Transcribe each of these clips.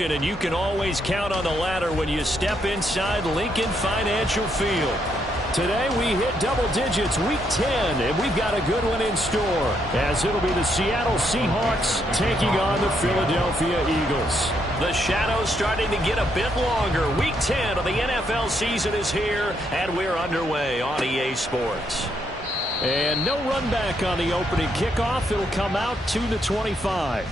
And you can always count on the ladder when you step inside Lincoln Financial Field. Today we hit double digits, week 10, and we've got a good one in store, as it'll be the Seattle Seahawks taking on the Philadelphia Eagles. The shadows starting to get a bit longer. Week 10 of the NFL season is here, and we're underway on EA Sports. And no run back on the opening kickoff. It'll come out to the 25.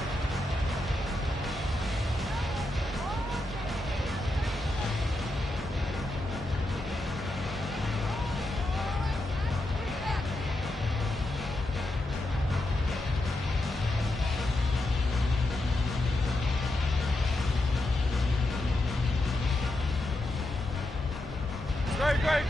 Great.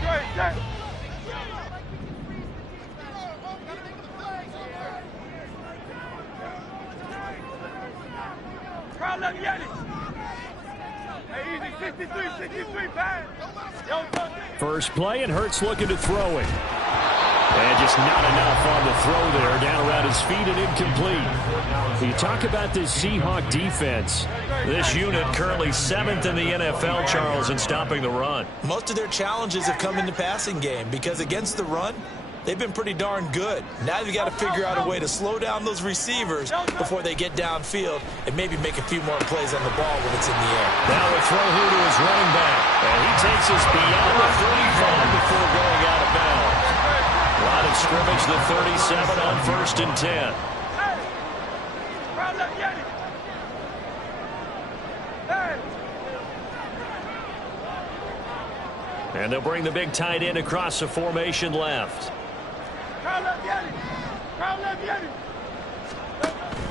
First play, and Hurts looking to throw it. And just not enough on the throw there. Down around his feet and incomplete. You talk about this Seahawk defense. This unit currently 7th in the NFL, Charles, in stopping the run. Most of their challenges have come in the passing game because against the run, they've been pretty darn good. Now you've got to figure out a way to slow down those receivers before they get downfield and maybe make a few more plays on the ball when it's in the air. Now a throw here to his running back. And he takes us beyond the 35 before going out of bounds. Line of scrimmage, the 37 on 1st and 10. And they'll bring the big tight end across the formation left.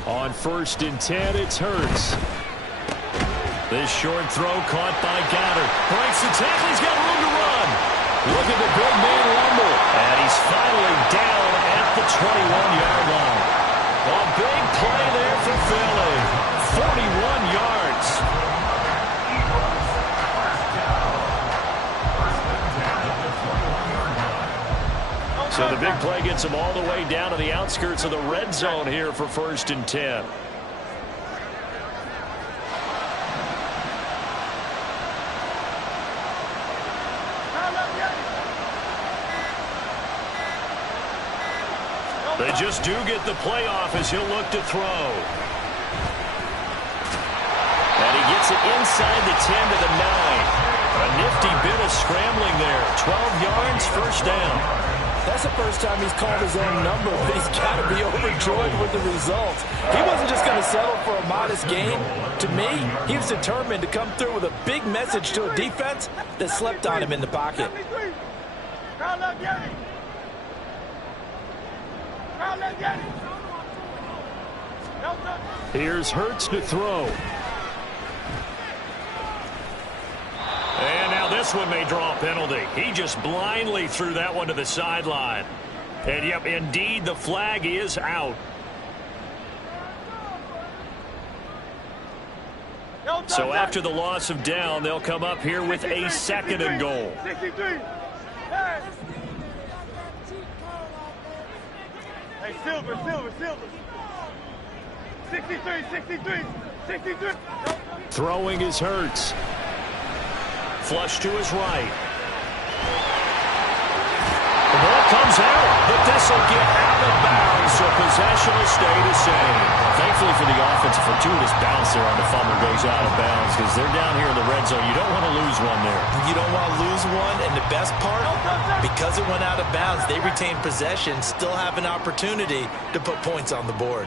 On 1st and 10, it's Hurts. This short throw caught by Goddard. Breaks the tackle. He's got room to run. Look at the big man rumble. And he's finally down at the 21-yard line. A big play there for Philly. 41 yards. So the big play gets him all the way down to the outskirts of the red zone here for 1st and 10. They just do get the play off as he'll look to throw. And he gets it inside the 10 to the 9. A nifty bit of scrambling there. 12 yards, first down. That's the first time he's called his own number, but he's got to be overjoyed with the results. He wasn't just going to settle for a modest gain. To me, he was determined to come through with a big message to a defense that slept on him in the pocket. Here's Hurts to throw. And now this one may draw a penalty. He just blindly threw that one to the sideline. And, yep, indeed, the flag is out. So after the loss of down, they'll come up here with a 2nd and goal. 63. Hey, Silver. 63. Throwing is Hurts. Flush to his right. The ball comes out, but this will get out of bounds, so possession will stay the same. Thankfully for the offense, a fortuitous bounce there on the fumble goes out of bounds because they're down here in the red zone. You don't want to lose one there. You don't want to lose one, and the best part, because it went out of bounds, they retain possession, still have an opportunity to put points on the board.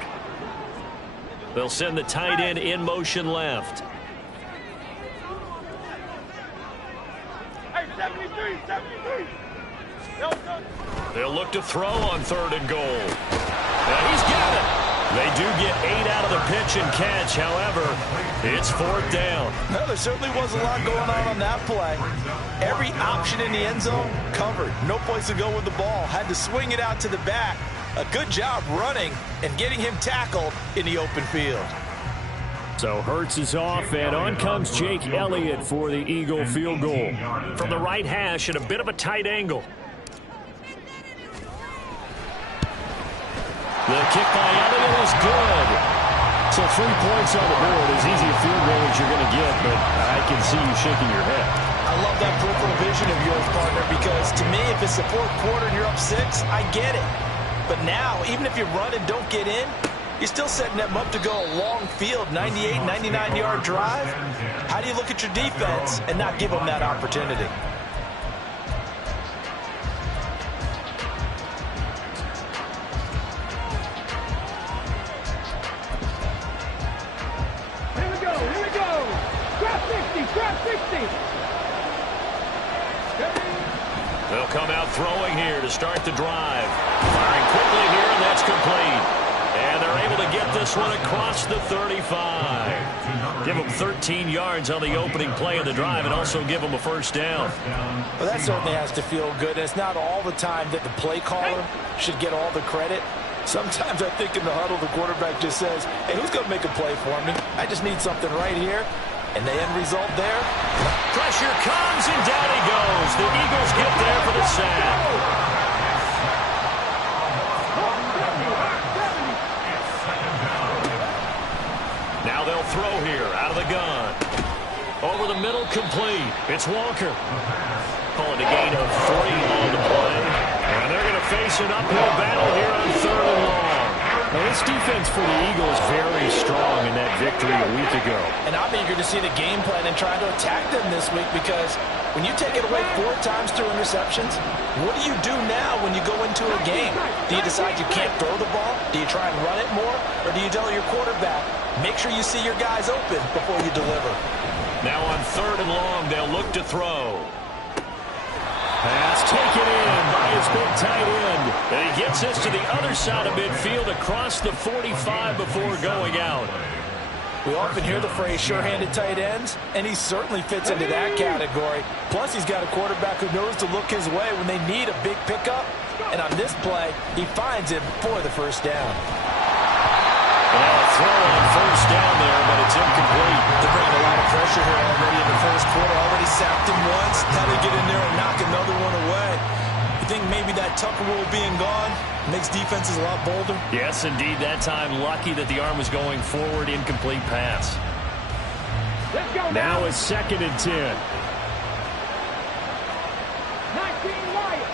They'll send the tight end in motion left. 73. They'll look to throw on 3rd and goal. And he's got it. They do get 8 out of the pitch and catch. However, it's 4th down. No, there certainly was a lot going on that play. Every option in the end zone covered. No place to go with the ball. Had to swing it out to the back. A good job running and getting him tackled in the open field. So Hurts is off, and on comes Jake Elliott for the Eagle field goal. From the right hash at a bit of a tight angle. The kick by Elliott is good. So 3 points on the board, as easy a field goal as you're going to get, but I can see you shaking your head. I love that peripheral vision of yours, partner, because to me, if it's the fourth quarter and you're up 6, I get it. But now, even if you run and don't get in, you're still setting them up to go a long field, 98, 99-yard drive. How do you look at your defense and not give them that opportunity? Here we go, here we go. Drop 60, drop 60. They'll come out throwing here to start the drive. Firing quickly here, and that's complete. And they're able to get this one across the 35. Give them 13 yards on the opening play of the drive and also give them a first down. Well, that certainly has to feel good. It's not all the time that the play caller should get all the credit. Sometimes I think in the huddle, the quarterback just says, hey, who's going to make a play for me? I just need something right here. And the end result there. Pressure comes, and down he goes. The Eagles get there for the sack. Now they'll throw here out of the gun. Over the middle, complete. It's Walker. Calling a gain of 3 on the play. And they're going to face an uphill battle here on 3rd and long. Now, this defense for the Eagles very strong in that victory a week ago. And I'm eager to see the game plan and try to attack them this week, because when you take it away 4 times through interceptions, what do you do now when you go into a game? Do you decide you can't throw the ball? Do you try and run it more? Or do you tell your quarterback, make sure you see your guys open before you deliver? Now on 3rd and long, they'll look to throw. Pass taken in by his big tight end. And he gets this to the other side of midfield across the 45 before going out. We often hear the phrase sure-handed tight ends, and he certainly fits into that category. Plus, he's got a quarterback who knows to look his way when they need a big pickup. And on this play, he finds him for the first down. Well, throw on first down there, but it's incomplete. They're bringing a lot of pressure here already in the first quarter. Already sacked him once. Now they get in there and knock another one away. You think maybe that Tucker rule being gone makes defenses a lot bolder? Yes, indeed. That time, lucky that the arm was going forward. Incomplete pass. Let's go Now it's 2nd and 10. 19 Wyatt.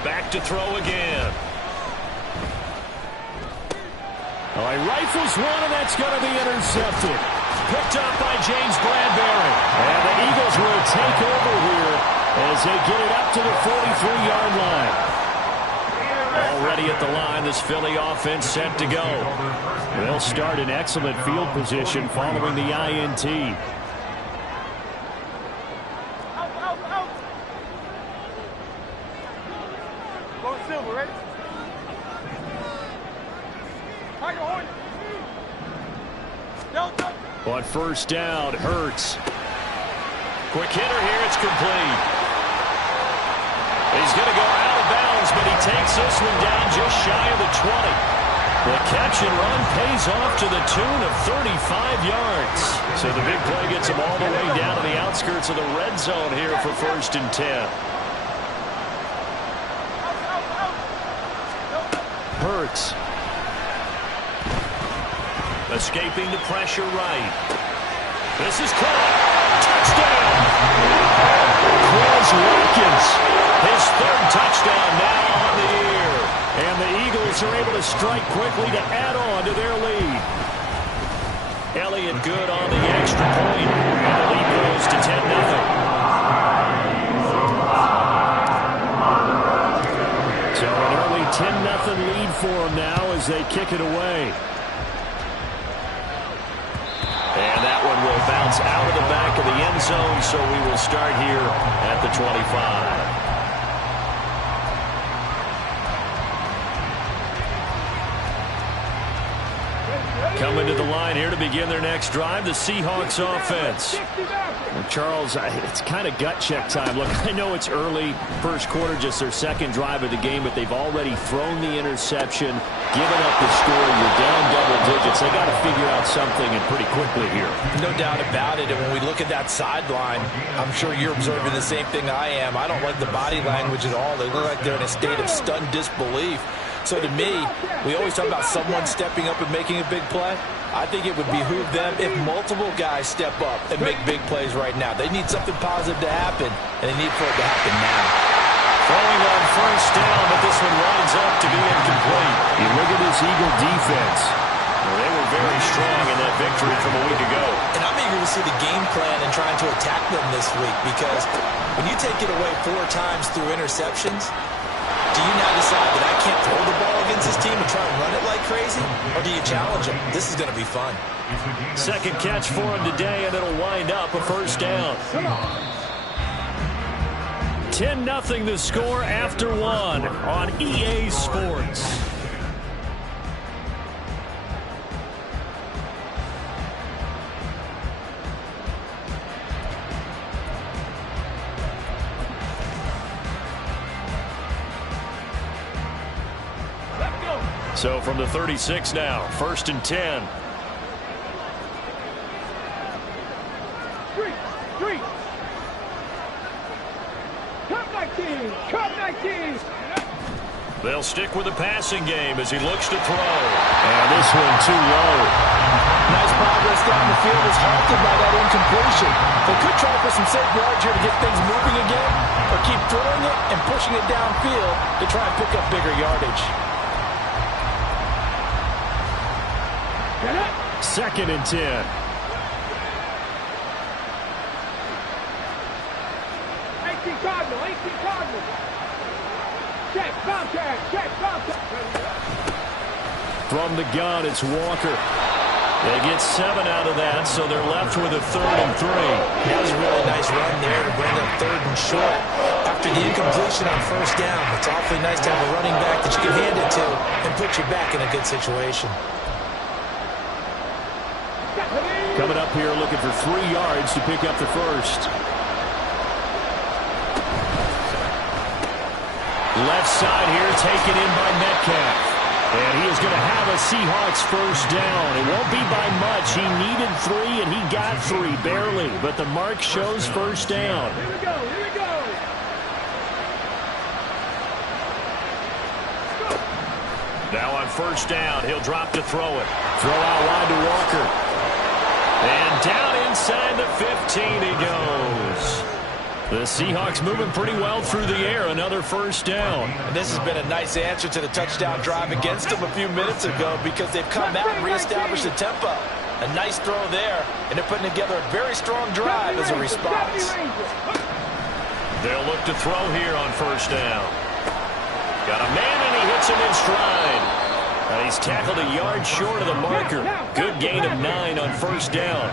Back to throw again. Oh, he rifles one, and that's going to be intercepted. Picked up by James Bradbury. And the Eagles will take over here as they get it up to the 43-yard line. Already at the line, this Philly offense set to go. They'll start in excellent field position following the INT. Out. Go Silver, ready? Tiger Horn. Delta. On first down, Hurts. Quick hitter here, it's complete. He's going to go out of bounds, but he takes this one down just shy of the 20. The catch and run pays off to the tune of 35 yards. So the big play gets him all the way down to the outskirts of the red zone here for 1st and 10. Hurts. Escaping the pressure right. This is caught. Touchdown! Quez Watkins. His 3rd touchdown now on the year. And the Eagles are able to strike quickly to add on to their lead. Elliott good on the extra point. And the lead grows to 10-0. So an early 10-0 lead for them now as they kick it away. And that one will bounce out of the back of the end zone, so we will start here at the 25. Coming to the line here to begin their next drive, the Seahawks offense. Well, Charles, it's kind of gut check time. Look, I know it's early, first quarter, just their 2nd drive of the game, but they've already thrown the interception, given up the score. You're down double digits. They got to figure out something, and pretty quickly here. No doubt about it. And when we look at that sideline, I'm sure you're observing the same thing I am. I don't like the body language at all. They look like they're in a state of stunned disbelief. So to me, we always talk about someone stepping up and making a big play. I think it would behoove them if multiple guys step up and make big plays right now. They need something positive to happen, and they need for it to happen now. Throwing on first down, but this one winds up to be incomplete. You look at this Eagle defense. Well, they were very strong in that victory from a week ago. And I'm eager to see the game plan and trying to attack them this week, because when you take it away 4 times through interceptions, do you now decide that I can't throw the ball against this team and try and run it like crazy? Or do you challenge them? This is going to be fun. Second catch for him today, and it'll wind up a first down. 10-0 the score after 1 on EA Sports. So from the 36 now, 1st and 10. Three. Cut 19. They'll stick with the passing game as he looks to throw. And this one too low. Nice progress down the field is halted by that incompletion. They could try for some safe yards here to get things moving again, or keep throwing it and pushing it downfield to try and pick up bigger yardage. 2nd and 10. 18 Cardinal. Check, contact. From the gun, it's Walker. They get 7 out of that, so they're left with a 3rd and 3. That was a really nice run there to bring up 3rd and short. After the incompletion on first down, it's awfully nice to have a running back that you can hand it to and put you back in a good situation. Coming up here looking for 3 yards to pick up the first. Left side here taken in by Metcalf. And he is going to have a Seahawks first down. It won't be by much. He needed 3, and he got 3, barely. But the mark shows first down. Here we go. Now on first down, he'll drop to throw it. Throw out wide to Walker. And down inside the 15 he goes. The Seahawks moving pretty well through the air. Another first down. And this has been a nice answer to the touchdown drive against them a few minutes ago, because they've come out and reestablished the tempo. A nice throw there, and they're putting together a very strong drive as a response. They'll look to throw here on first down. Got a man, and he hits him in stride. And he's tackled a yard short of the marker. Good gain of 9 on first down.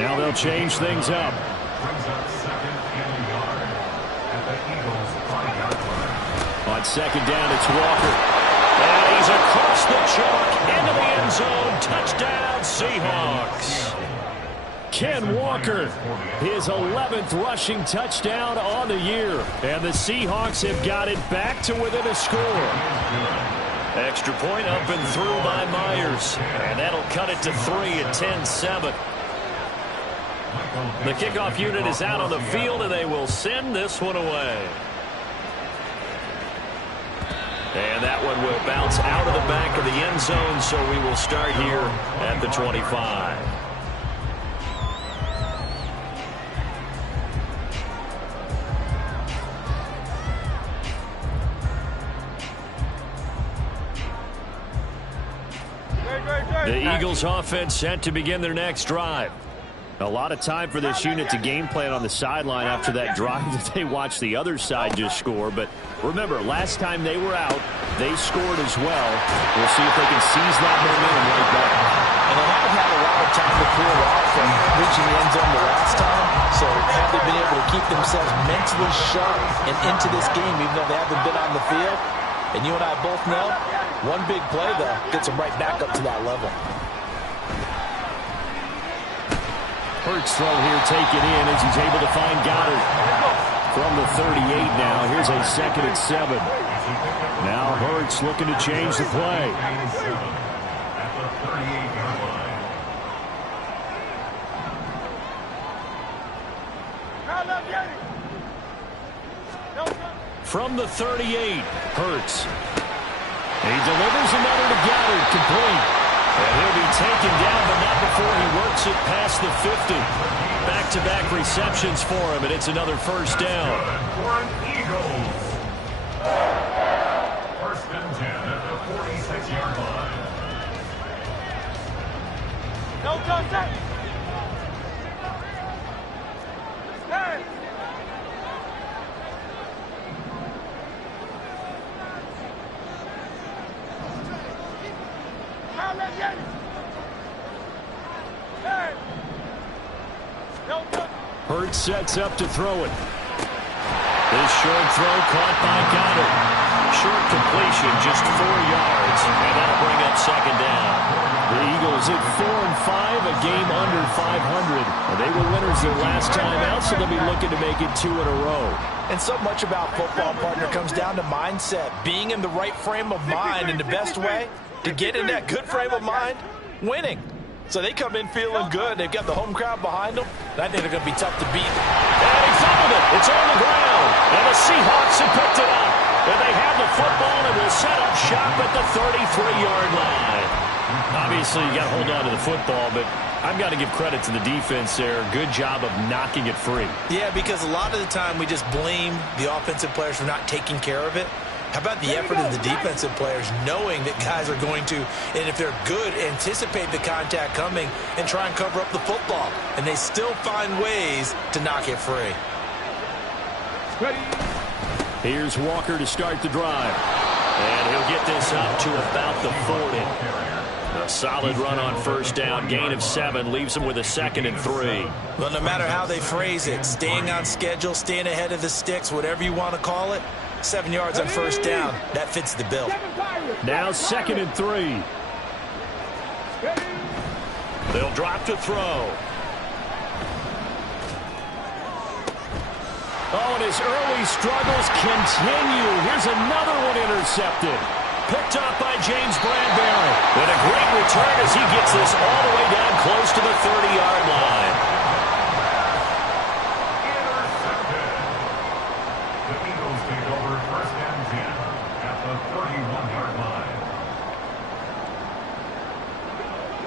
Now they'll change things up. On second down, it's Walker. And he's across the chalk into the end zone. Touchdown, Seahawks. Ken Walker, his 11th rushing touchdown on the year. And the Seahawks have got it back to within a score. Extra point up and through by Myers. And that'll cut it to 3 at 10-7. The kickoff unit is out on the field, and they will send this one away. And that one will bounce out of the back of the end zone, so we will start here at the 25. The Eagles offense set to begin their next drive. A lot of time for this unit to game plan on the sideline after that drive that they watched the other side just score. But remember, last time they were out, they scored as well. We'll see if they can seize that momentum right back. And they haven't had a lot of time to cool off from reaching the end zone the last time. So have they been able to keep themselves mentally sharp and into this game, even though they haven't been on the field? And you and I both know, one big play, though, gets them right back up to that level. Hurts throw here taken in as he's able to find Goddard. From the 38 now, here's a 2nd and 7. Now Hurts looking to change the play. from the 38. Hurts. He delivers another to Goddard, complete. And he'll be taken down, but not before he works it past the 50. Back-to-back receptions for him, and it's another first down. First and 10 at the 46-yard line. No contact. Hey. Hurts sets up to throw it. This short throw caught by Goddard. Short completion, just 4 yards, and that'll bring up second down. The Eagles at 4-5, a game under 500. And they were winners their last time out, so they'll be looking to make it 2 in a row. And so much about football, partner, comes down to mindset. Being in the right frame of mind, and the best way to get in that good frame of mind, winning. So they come in feeling good. They've got the home crowd behind them. I think they're going to be tough to beat. And he fumbled it. It's on the ground. And the Seahawks have picked it up. And they have the football and will set up shop at the 33-yard line. Obviously, you got to hold on to the football, but I've got to give credit to the defense there. Good job of knocking it free. Yeah, because a lot of the time we just blame the offensive players for not taking care of it. How about the effort of the defensive players knowing that guys are going to, and if they're good, anticipate the contact coming and try and cover up the football. And they still find ways to knock it free. Here's Walker to start the drive. And he'll get this up to about the 40. A solid run on first down. Gain of 7 leaves him with a 2nd and 3. Well, no matter how they phrase it, staying on schedule, staying ahead of the sticks, whatever you want to call it, 7 yards on first down. That fits the bill. Now 2nd and 3. They'll drop to throw. Oh, and his early struggles continue. Here's another one intercepted. Picked up by James Bradbury. And a great return as he gets this all the way down close to the 30-yard line. The Eagles take over first and 10 at the 31-yard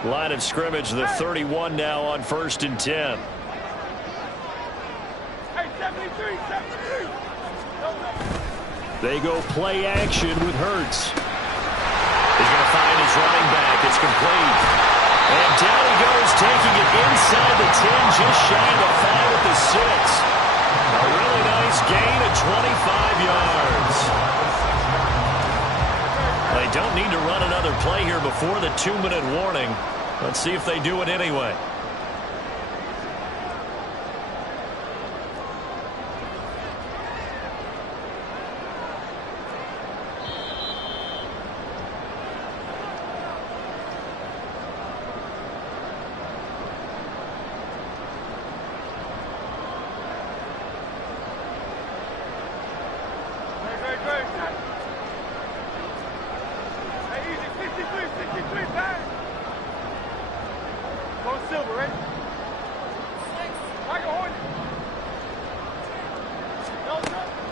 line. Line of scrimmage, the 31 now on first and 10. Hey, 73, 73. They go play action with Hurts. He's going to find his running back. It's complete. And down he goes, taking it inside the 10, just shy of the 5 at the 6. A really nice gain of 25 yards. They don't need to run another play here before the 2-minute warning. Let's see if they do it anyway.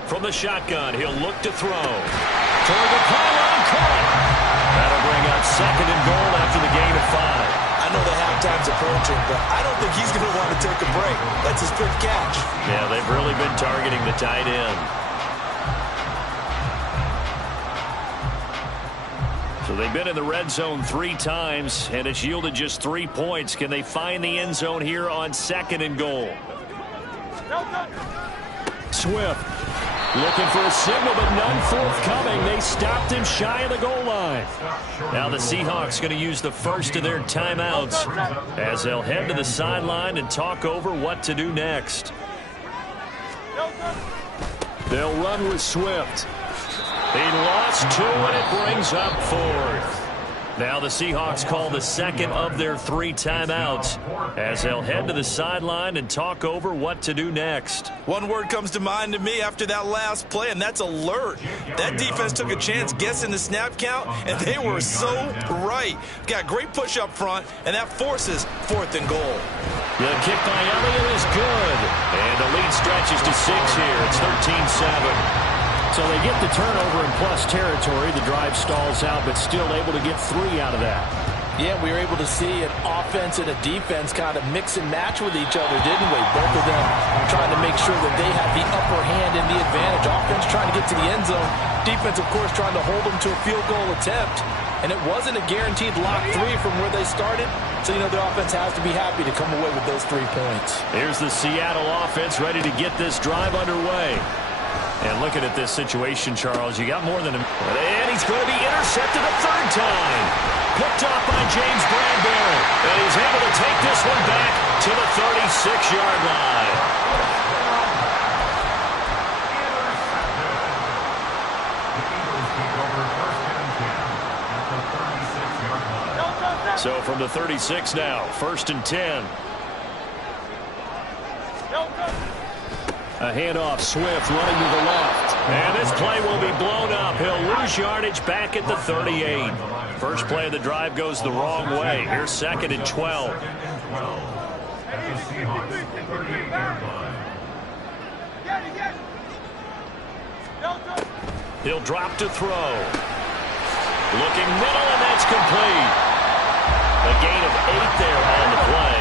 From the shotgun, he'll look to throw. Toward the pylon, caught. That'll bring up 2nd and goal after the gain of 5. I know the halftime's approaching, but I don't think he's going to want to take a break. That's his fifth catch. Yeah, they've really been targeting the tight end. So they've been in the red zone 3 times, and it's yielded just 3 points. Can they find the end zone here on 2nd and goal? Swift looking for a signal, but none forthcoming. They stopped him shy of the goal line. Now the Seahawks going to use the first of their timeouts as they'll head to the sideline and talk over what to do next. They'll run with Swift. He lost 2, and it brings up 4th. Now the Seahawks call the 2nd of their 3 timeouts as they'll head to the sideline and talk over what to do next. One word comes to mind to me after that last play, and that's alert. That defense took a chance guessing the snap count, and they were so right. Got great push up front, and that forces 4th and goal. The kick by Elliott is good. And the lead stretches to 6 here. It's 13-7. So they get the turnover in plus territory. The drive stalls out, but still able to get 3 out of that. Yeah, we were able to see an offense and a defense kind of mix and match with each other, didn't we? Both of them trying to make sure that they have the upper hand and the advantage. Offense trying to get to the end zone. Defense, of course, trying to hold them to a field goal attempt. And it wasn't a guaranteed lock 3 from where they started. So, the offense has to be happy to come away with those 3 points. Here's the Seattle offense ready to get this drive underway. And looking at this situation, Charles, you got more than a... And he's going to be intercepted a 3rd time. Picked off by James Bradbury. And he's able to take this one back to the 36-yard line. So from the 36 now, 1st and 10. A handoff, Swift running to the left. And this play will be blown up. He'll lose yardage back at the 38. First play of the drive goes the wrong way. Here's 2nd and 12. He'll drop to throw. Looking middle, and that's complete. A gain of 8 there on the play.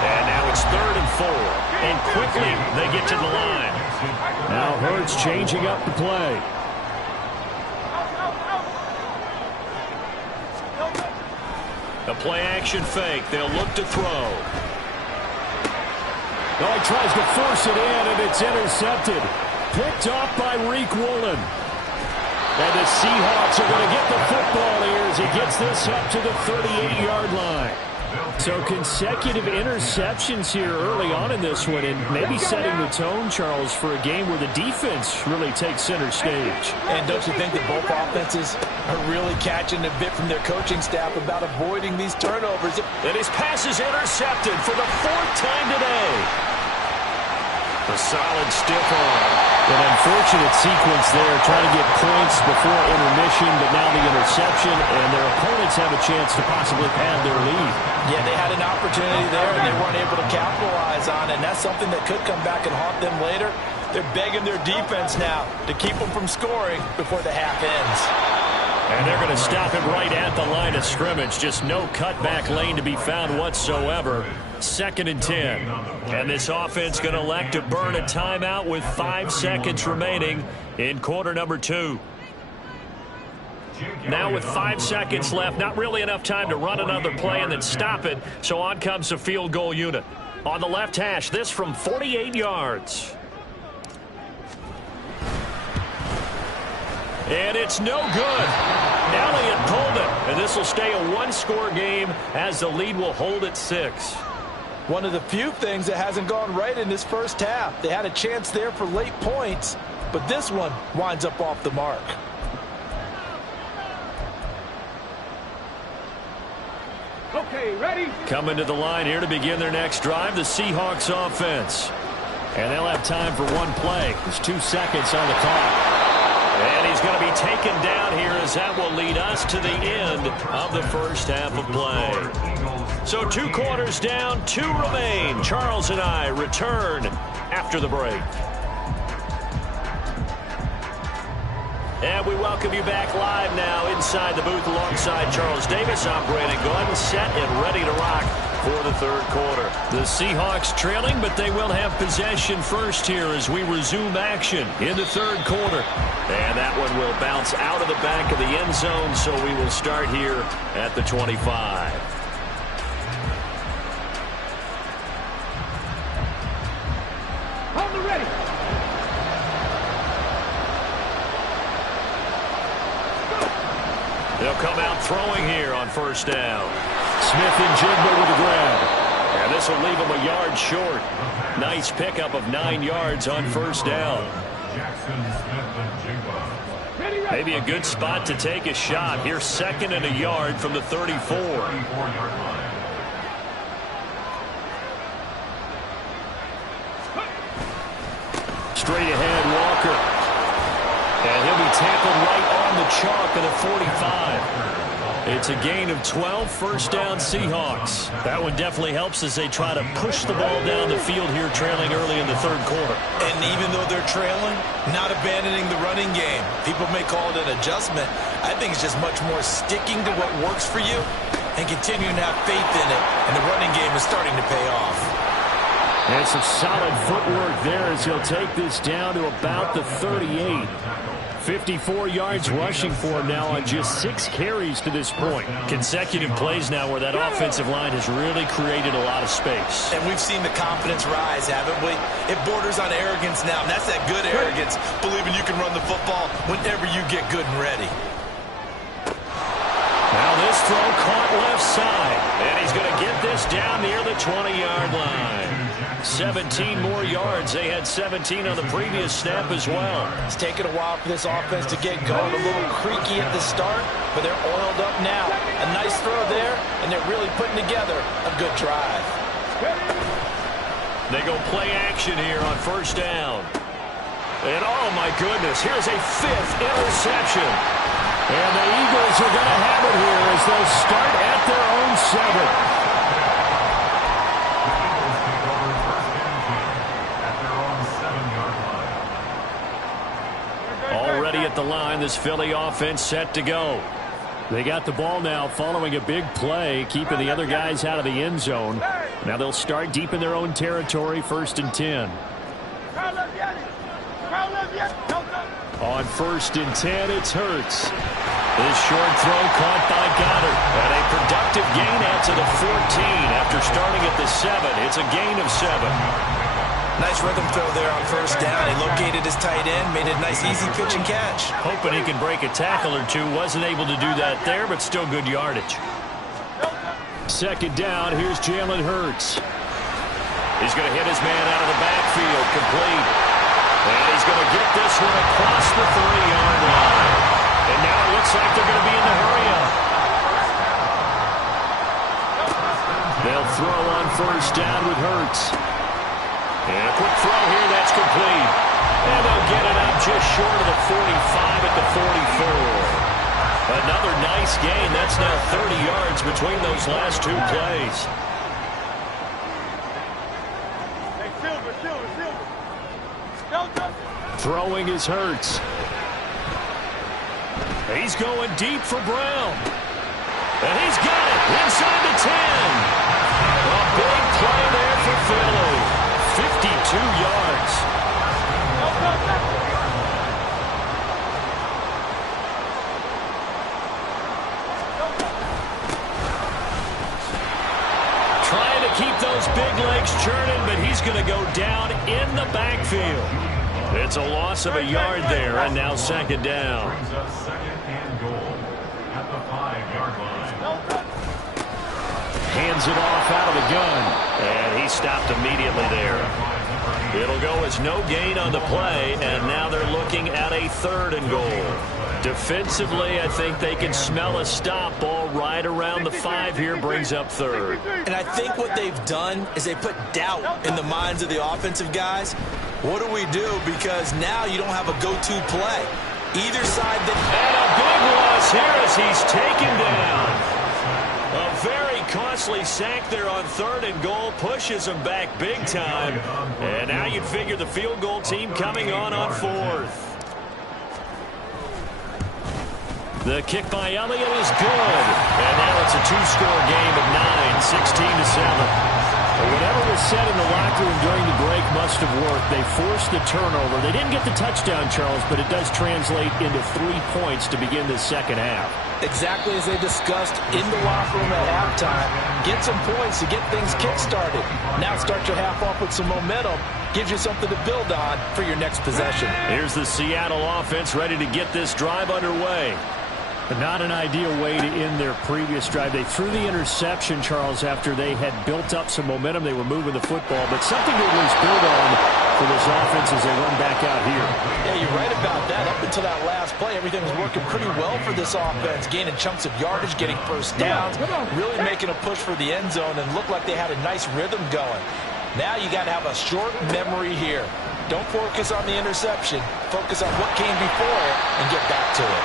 And now it's 3rd and 4. And quickly they get to the line. Now Hurts changing up the play. A play action fake. They'll look to throw. Oh, he tries to force it in, and it's intercepted. Picked off by Reek Woolen. And the Seahawks are going to get the football here as he gets this up to the 38-yard line. So consecutive interceptions here early on in this one, and maybe setting the tone, Charles, for a game where the defense really takes center stage. And don't you think that both offenses are really catching a bit from their coaching staff about avoiding these turnovers? And his pass is intercepted for the 4th time today. A solid stiff arm. An unfortunate sequence there, trying to get points before intermission, but now the interception, and their opponents have a chance to possibly pad their lead. Yeah, they had an opportunity there, and they weren't able to capitalize on it, and that's something that could come back and haunt them later. They're begging their defense now to keep them from scoring before the half ends. And they're going to stop him right at the line of scrimmage. Just no cutback lane to be found whatsoever. 2nd and 10. And this offense going to elect to burn a timeout with 5 seconds remaining in quarter number 2. Now with 5 seconds left, not really enough time to run another play and then stop it. So on comes the field goal unit. On the left hash, this from 48 yards. And it's no good. Elliott pulled it. And this will stay a 1-score game as the lead will hold at 6. One of the few things that hasn't gone right in this first half. They had a chance there for late points, but this one winds up off the mark. Okay, ready? Coming to the line here to begin their next drive, the Seahawks offense. And they'll have time for one play. There's 2 seconds on the clock. And he's going to be taken down here as that will lead us to the end of the first half of play. So 2 quarters down, 2 remain. Charles and I return after the break. And we welcome you back live now inside the booth alongside Charles Davis. I'm Brandon Gordon, set and ready to rock for the 3rd quarter. The Seahawks trailing, but they will have possession first here as we resume action in the 3rd quarter. And that one will bounce out of the back of the end zone, so we will start here at the 25. On the ready. They'll come out throwing here on 1st down. Smith and Jigba with the grab. And this will leave him a yard short. Nice pickup of 9 yards on 1st down. Maybe a good spot to take a shot. Here's 2nd and a yard from the 34. Straight ahead, Walker. And he'll be tackled right on the chalk of the 45. It's a gain of 12, first down Seahawks. That one definitely helps as they try to push the ball down the field here, trailing early in the third quarter. And even though they're trailing, not abandoning the running game. People may call it an adjustment. I think it's just much more sticking to what works for you and continuing to have faith in it. And the running game is starting to pay off. And some solid footwork there as he'll take this down to about the 38. 54 yards rushing for him now on just 6 carries to this point. Consecutive plays now where that offensive line has really created a lot of space. And we've seen the confidence rise, haven't we? It borders on arrogance now, and that's that good arrogance, believing you can run the football whenever you get good and ready. Now this throw caught left side, and he's going to get this down near the 20-yard line. 17 more yards. They had 17 on the previous snap as well. It's taken a while for this offense to get going. A little creaky at the start, but they're oiled up now. A nice throw there, and they're really putting together a good drive. They go play action here on first down. And oh my goodness, here's a 5th interception. And the Eagles are going to have it here as they'll start at their own 7. Already at the line, this Philly offense set to go. They got the ball now following a big play, keeping the other guys out of the end zone. Now they'll start deep in their own territory, 1st and 10. On 1st and 10, it's Hurts. This short throw caught by Goddard. And a productive gain out to the 14 after starting at the 7. It's a gain of 7. Nice rhythm throw there on first down. He located his tight end, made it a nice easy pitch and catch. Hoping he can break a tackle or two. Wasn't able to do that there, but still good yardage. 2nd down, here's Jalen Hurts. He's going to hit his man out of the backfield, complete. And he's going to get this one across the 3-yard line. And now it looks like they're going to be in the hurry-up. They'll throw on first down with Hurts. And a quick throw here, that's complete. And they'll get it up just short of the 45 at the 44. Another nice gain. That's now 30 yards between those last 2 plays. Throwing is Hurts. He's going deep for Brown. And he's got it inside the 10. A big play there for Philly. 52 yards. Trying to keep those big legs churning, but he's going to go down in the backfield. It's a loss of a yard there, and now 2nd down. Brings up 2nd and goal at the 5-yard line. Hands it off out of the gun, and he stopped immediately there. It'll go as no gain on the play, and now they're looking at a 3rd and goal. Defensively, I think they can smell a stop. Ball right around the 5 here, brings up 3rd. And I think what they've done is they put doubt in the minds of the offensive guys. What do we do? Because now you don't have a go-to play. Either side that... And a big loss here as he's taken down. A very costly sack there on 3rd and goal, pushes him back big time. And now you'd figure the field goal team coming on 4th. The kick by Elliott is good. And now it's a 2-score game at 9, 16-7. Whatever was said in the locker room during the break must have worked. They forced the turnover. They didn't get the touchdown, Charles, but it does translate into 3 points to begin the 2nd half. Exactly as they discussed in the locker room at halftime. Get some points to get things kick-started. Now start your half off with some momentum. Gives you something to build on for your next possession. Here's the Seattle offense ready to get this drive underway. But not an ideal way to end their previous drive. They threw the interception, Charles, after they had built up some momentum. They were moving the football, but something to at least build on for this offense as they run back out here. Yeah, you're right about that. Up until that last play, everything was working pretty well for this offense, gaining chunks of yardage, getting first downs, really making a push for the end zone, and looked like they had a nice rhythm going. Now you got to have a short memory here. Don't focus on the interception. Focus on what came before it and get back to it.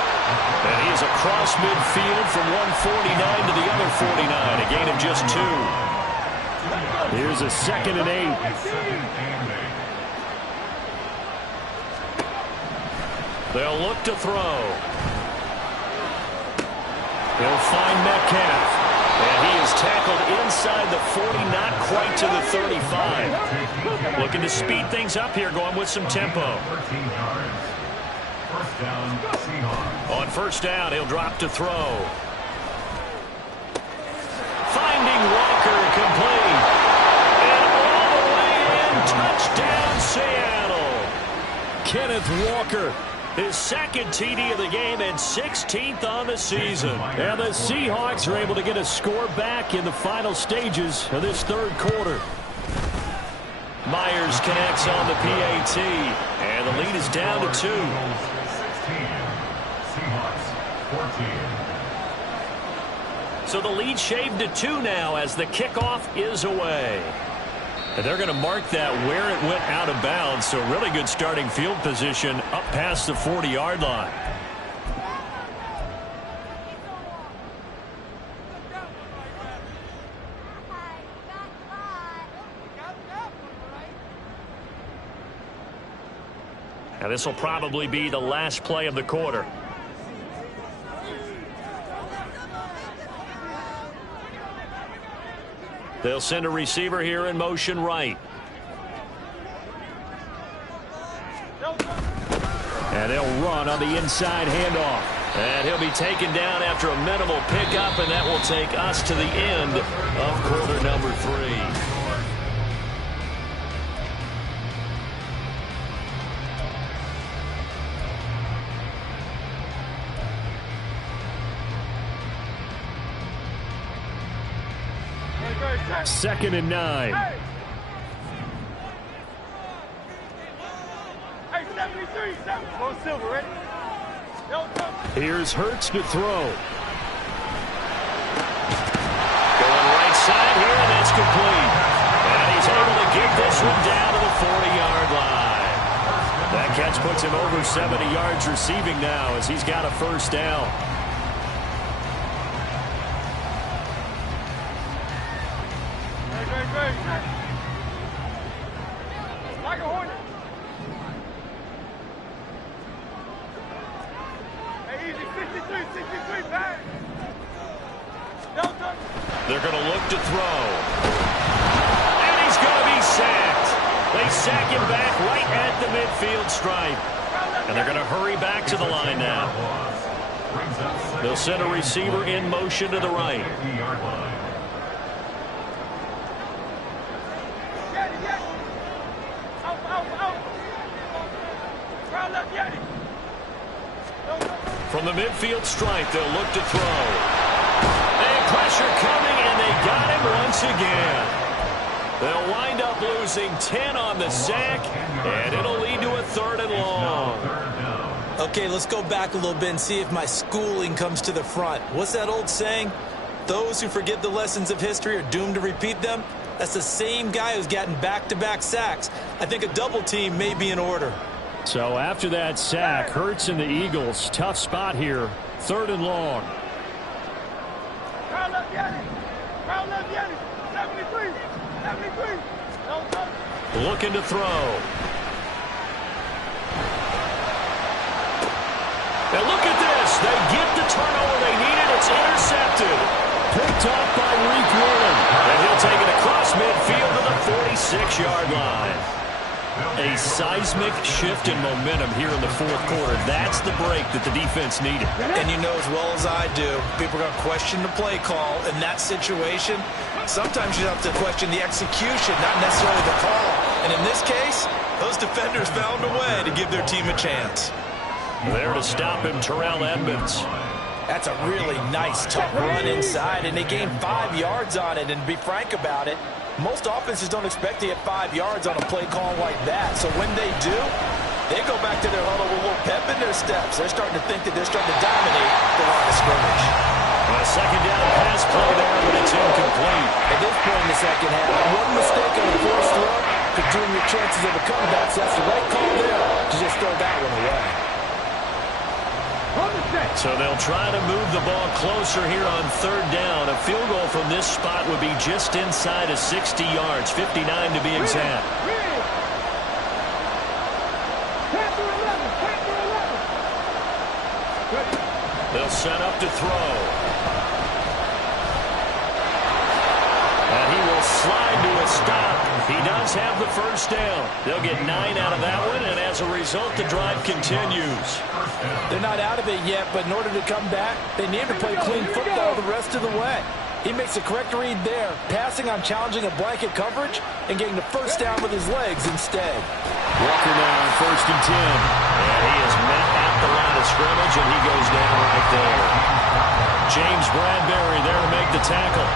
And he is across midfield from 149 to the other 49, a gain of just 2. Here's a 2nd and 8. They'll look to throw. He'll find Metcalf. And he is tackled inside the 40, not quite to the 35. Looking to speed things up here, going with some tempo. On first down, he'll drop to throw. Finding Walker, complete. And all the way in, touchdown Seattle. Kenneth Walker, his 2nd TD of the game and 16th on the season. And the Seahawks are able to get a score back in the final stages of this 3rd quarter. Myers connects on the PAT, and the lead is down to 2. So the lead shaved to 2 now as the kickoff is away. And they're going to mark that where it went out of bounds. So really good starting field position up past the 40-yard line. Now this will probably be the last play of the quarter. They'll send a receiver here in motion right. And they'll run on the inside handoff. And he'll be taken down after a minimal pickup, and that will take us to the end of quarter number 3. Second and 9. Hey, 73, 7. Low silver, ready? Here's Hurts to throw. Going right side here, and that's complete. And he's able to get this one down to the 40-yard line. That catch puts him over 70 yards receiving now as he's got a first down. Like a hornet. Hey, easy, 63, back. They're going to look to throw. And he's going to be sacked. They sack him back right at the midfield stripe. And they're going to hurry back to the line now. They'll send a receiver in motion to the right. From the midfield stripe, they'll look to throw. And pressure coming, and they got him once again. They'll wind up losing 10 on the sack, and it'll lead to a 3rd and long. Okay, let's go back a little bit and see if my schooling comes to the front. What's that old saying? Those who forget the lessons of history are doomed to repeat them. That's the same guy who's gotten back-to-back sacks. I think a double team may be in order. So after that sack, Hurts and the Eagles, tough spot here. 3rd and long. Looking to throw. And look at this. They get the turnover they needed. It's intercepted. Picked up by Reek Willen. And he'll take it across midfield to the 46-yard line. A seismic shift in momentum here in the 4th quarter. That's the break that the defense needed. And you know as well as I do, people are going to question the play call in that situation. Sometimes you have to question the execution, not necessarily the call. And in this case, those defenders found a way to give their team a chance. There to stop him, Terrell Edmonds. That's a really nice, tough run inside, and they gained 5 yards on it. And to be frank about it, most offenses don't expect to get 5 yards on a play call like that. So when they do, they go back to their huddle with a little pep in their steps. They're starting to think that they're starting to dominate the line of scrimmage. A second down pass play there, but it's incomplete. At this point in the second half, one mistake on the first throw, could doom your chances of a comeback, so that's the right call there to just throw that one away. So they'll try to move the ball closer here on third down. A field goal from this spot would be just inside of 60 yards, 59 to be exact. They'll set up to throw. And he will slide to a stop. He does have the first down. They'll get 9 out of that one, and as a result, the drive continues. They're not out of it yet, but in order to come back, they need to play clean football the rest of the way. He makes a correct read there, passing on challenging a blanket coverage and getting the first down with his legs instead. Walker now on 1st and 10. And he is met at the line of scrimmage, and he goes down right there. James Bradbury there to make the tackle.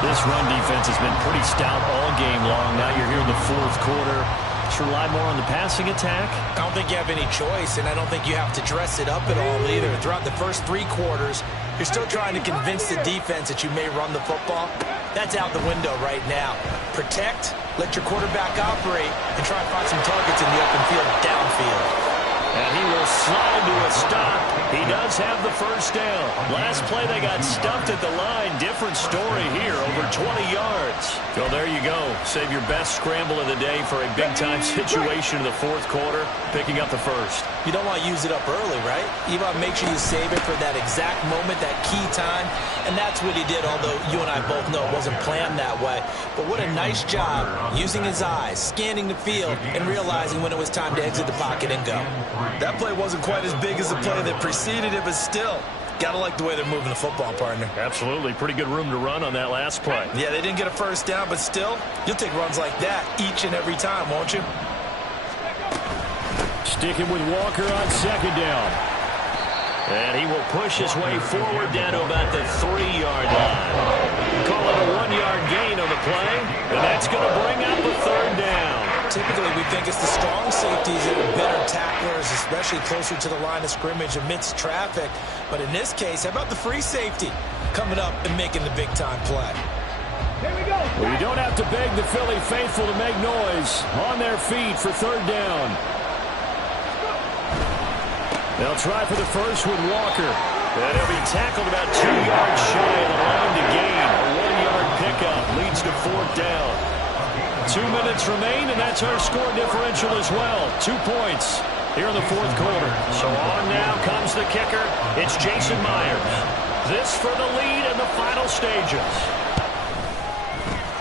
This run defense has been pretty stout all game long. Now you're here in the fourth quarter. Just rely more on the passing attack. I don't think you have any choice, and I don't think you have to dress it up at all either. Throughout the first 3 quarters, you're still trying to convince the defense that you may run the football. That's out the window right now. Protect, let your quarterback operate, and try and find some targets in the open field downfield. And he will slide to a stop. He does have the first down. Last play, they got stuffed at the line. Different story here, over 20 yards. So there you go. Save your best scramble of the day for a big-time situation in the fourth quarter, picking up the first. You don't want to use it up early, right? You want to make sure you save it for that exact moment, that key time. And that's what he did, although you and I both know it wasn't planned that way. But what a nice job using his eyes, scanning the field, and realizing when it was time to exit the pocket and go. That play wasn't quite as big as the play that preceded it, but still, gotta like the way they're moving the football, partner. Absolutely. Pretty good room to run on that last play. Yeah, they didn't get a first down, but still, you'll take runs like that each and every time, won't you? Sticking with Walker on 2nd down. And he will push his way forward down to about the 3-yard line. Call it a 1-yard gain on the play, and that's going to bring up a 3rd down. Typically, we think it's the strong safeties that are better tacklers, especially closer to the line of scrimmage amidst traffic. But in this case, how about the free safety coming up and making the big-time play? Here we go. Well, you don't have to beg the Philly faithful to make noise. On their feet for 3rd down. They'll try for the first with Walker. And he'll be tackled about 2 yards shy of the line to gain. A 1-yard pickup leads to 4th down. 2 minutes remain, and that's our score differential as well. 2 points here in the fourth quarter. So on now comes the kicker. It's Jason Myers. This for the lead in the final stages.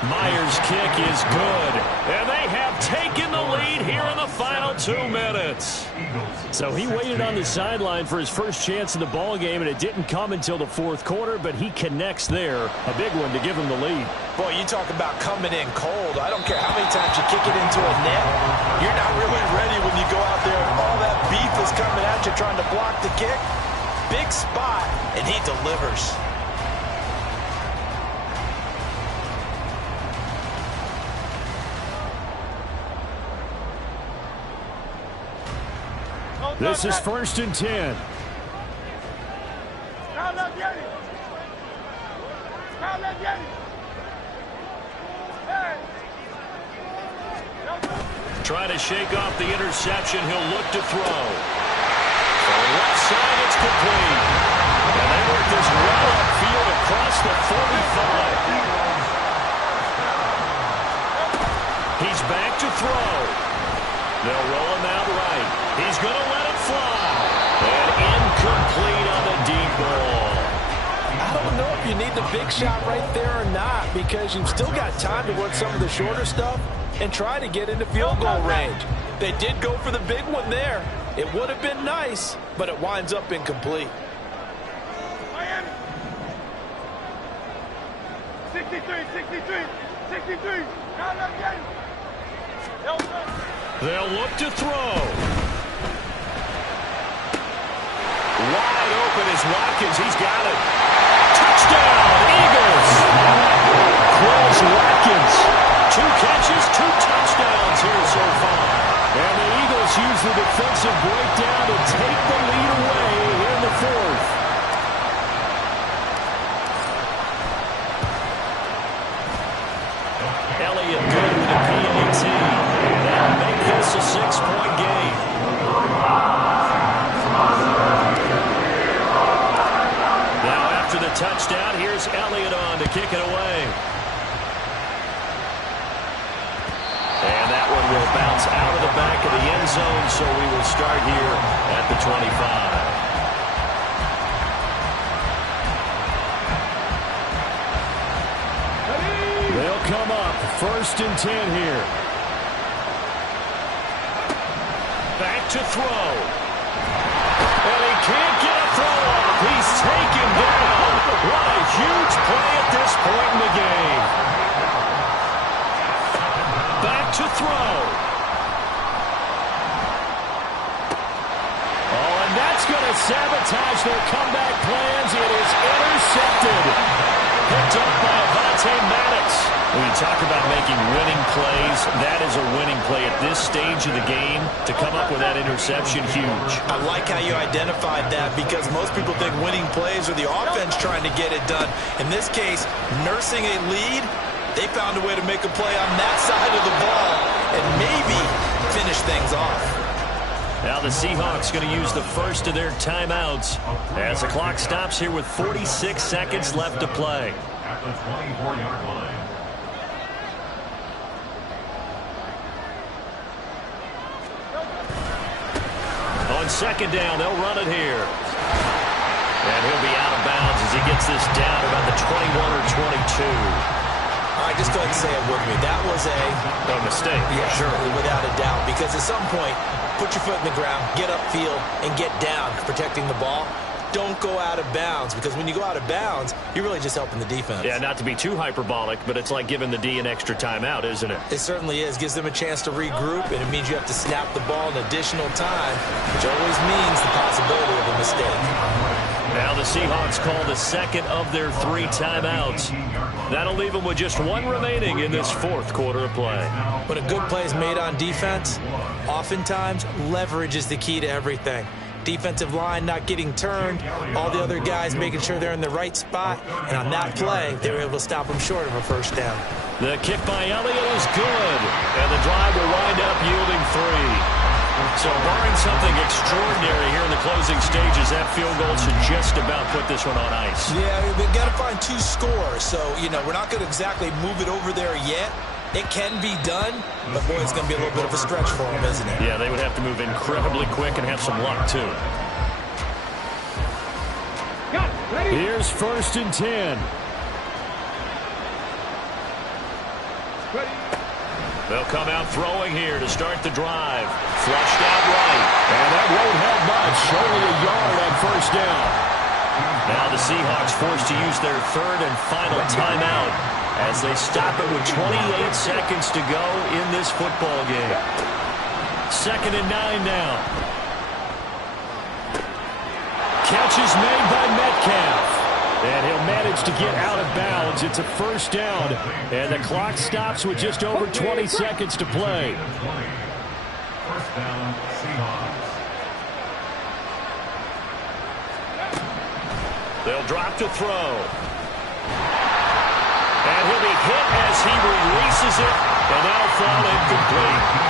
Myers' kick is good. And they have taken the lead here in the final 2 minutes. So he waited on the sideline for his first chance in the ball game, and it didn't come until the fourth quarter, but he connects there. A big one to give him the lead. Boy, you talk about coming in cold. I don't care how many times you kick it into a net. You're not really ready when you go out there and all that beef is coming at you trying to block the kick. Big spot, and he delivers. This is 1st and 10. Trying to shake off the interception. He'll look to throw. On the left side, it's complete. And they work this well upfield across the 45. He's back to throw. They'll roll him out right. He's going to let it fly. And incomplete on the deep ball. I don't know if you need the big shot right there or not, because you've still got time to work some of the shorter stuff and try to get into field goal range. They did go for the big one there. It would have been nice, but it winds up incomplete. Miami. 63. They'll look to throw. Wide open is Watkins. He's got it. Touchdown, Eagles. Quez Watkins. 2 catches, 2 touchdowns here so far. And the Eagles use the defensive breakdown to take the lead away here in the fourth. Elliott good with a PAT. That'll make this a 6-point game. Now after the touchdown, here's Elliott on to kick it away. And that one will bounce out of the back of the end zone, so we will start here at the 25. They'll come up 1st and 10 here. Back to throw. And he can't get a throw off. He's taken down. What a huge play at this point in the game. Back to throw. Oh, and that's going to sabotage their comeback plans. It is intercepted. Picked up by Avonte Madden. When you talk about making winning plays, that is a winning play at this stage of the game. To come up with that interception, huge. I like how you identified that because most people think winning plays are the offense trying to get it done. In this case, nursing a lead, they found a way to make a play on that side of the ball and maybe finish things off. Now the Seahawks going to use the first of their timeouts as the clock stops here with 46 seconds left to play. At the 24-yard line. On 2nd down, they'll run it here. And he'll be out of bounds as he gets this down about the 21 or 22. All right, just go ahead and say it with me. That was a mistake. Yeah, sure, without a doubt. Because at some point, put your foot in the ground, get upfield, and get down, protecting the ball. Don't go out of bounds, because when you go out of bounds, you're really just helping the defense. Yeah, not to be too hyperbolic, but it's like giving the D an extra timeout, isn't it? It certainly is. Gives them a chance to regroup, and it means you have to snap the ball in additional time, which always means the possibility of a mistake. Now the Seahawks call the 2nd of their 3 timeouts. That'll leave them with just 1 remaining in this 4th quarter of play. When a good play is made on defense, oftentimes leverage is the key to everything. Defensive line not getting turned, all the other guys making sure they're in the right spot, and on that play, they were able to stop them short of a 1st down. The kick by Elliott is good, and the drive will wind up yielding 3. So barring something extraordinary here in the closing stages, that field goal should just about put this one on ice. Yeah, we've got to find 2 scores, so, we're not going to exactly move it over there yet. It can be done, but, boy, it's going to be a little bit of a stretch for them, isn't it? Yeah, they would have to move incredibly quick and have some luck, too. Here's 1st and 10. They'll come out throwing here to start the drive. Flushed out right. And that won't help much. Only a yard on 1st down. Now the Seahawks forced to use their 3rd and final timeout as they stop it with 28 seconds to go in this football game. 2nd and 9 now. Catch is made by Metcalf. And he'll manage to get out of bounds. It's a 1st down. And the clock stops with just over 20 seconds to play. 1st down, Seahawks. They'll drop to throw. And he'll be hit as he releases it. And that'll fall incomplete.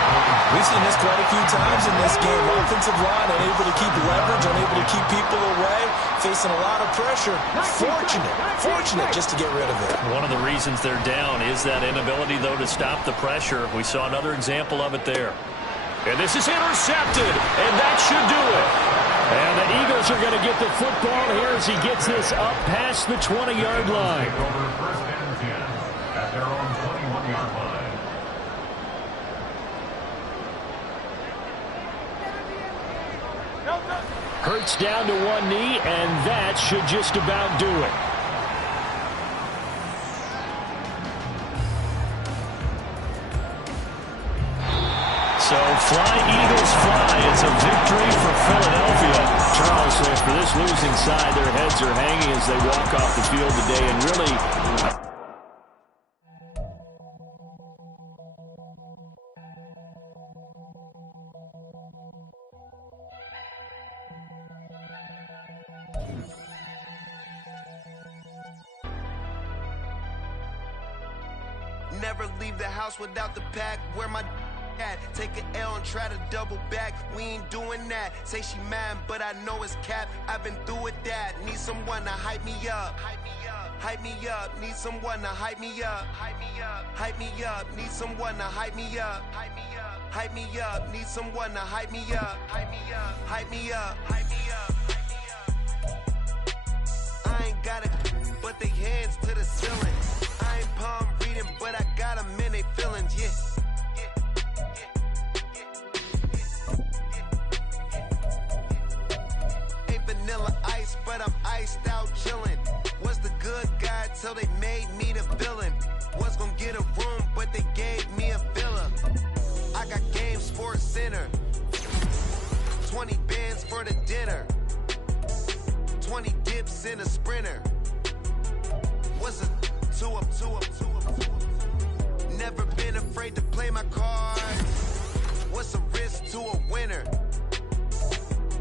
We've seen this quite a few times in this game. Offensive line unable to keep leverage, unable to keep people away, facing a lot of pressure. Fortunate just to get rid of it. One of the reasons they're down is that inability, though, to stop the pressure. We saw another example of it there. And this is intercepted, and that should do it. And the Eagles are going to get the football here as he gets this up past the 20-yard line. Over 1st and 10 at their own 21-yard line. Hurts down to 1 knee, and that should just about do it. So fly, Eagles, fly. It's a victory for Philadelphia. Charles, for this losing side, their heads are hanging as they walk off the field today, and really... Never leave the house without the pack. Where my at? Take an L and try to double back. We ain't doing that. Say she mad, but I know it's cap. I've been through with that. Need someone to hype me up. Hype me up. Need someone to hype me up. Hype me up. Need someone to hype me up. Hype me up. Need someone to hype me up. Hype me up. Hype me up. Hype me up. I ain't got it, but they hands to the ceiling. I ain't palm reading, but I got them in they feelings, yeah. Ain't vanilla ice, but I'm iced out chillin'. Was the good guy till they made me the villain. Was gonna get a room, but they gave me a villa. I got game Sports Center. 20 bands for the dinner. 20 dips in a sprinter. What's a 2 up? Never been afraid to play my cards. What's a risk to a winner?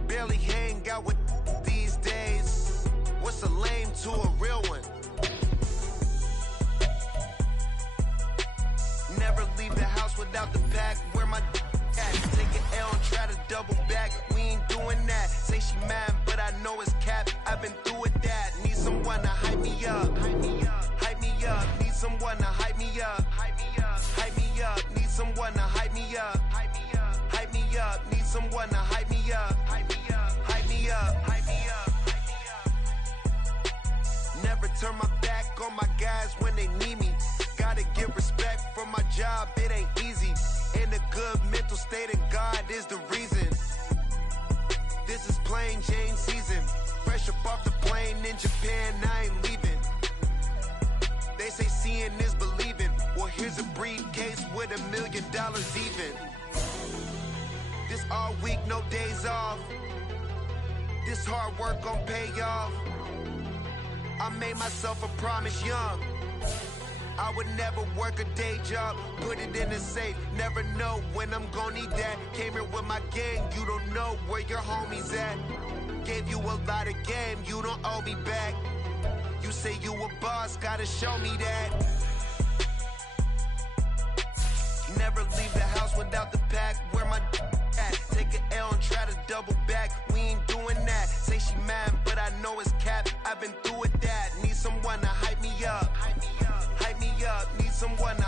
Barely hang out with these days. What's a lame to a real one? Never leave the house without the pack. Where my at? Take an L and try to double back. We ain't doing that. Say she mad, but I know it's cap. I've been through with that. Need someone to hype me up. Hype me up. Hype me up. Need someone to hype me up. Hype me up. Hype me up. Need someone to hype me up. Hype me up. Hype me up. Need someone to hype me up. Hype me up. Hype me up. Hype me up. Never turn my back on my guys when they need me. Gotta give respect for my job, it ain't easy. In a good mental state and God is the reason. This is plain Jane season. Fresh up off the plane in Japan, I ain't leaving. They say seeing is believing. Well, here's a briefcase with $1 million even. This all week, no days off. This hard work gon' pay off. I made myself a promise young. I would never work a day job, put it in a safe. Never know when I'm gon' need that. Came here with my gang, you don't know where your homies at. Gave you a lot of game, you don't owe me back. You say you a boss, gotta show me that. Never leave the house without the pack. Where my at? Take an L and try to double back. We ain't doing that. Say she mad, but I know it's cap. I've been through with that. Need someone to hype me up. Hype me up. Need someone to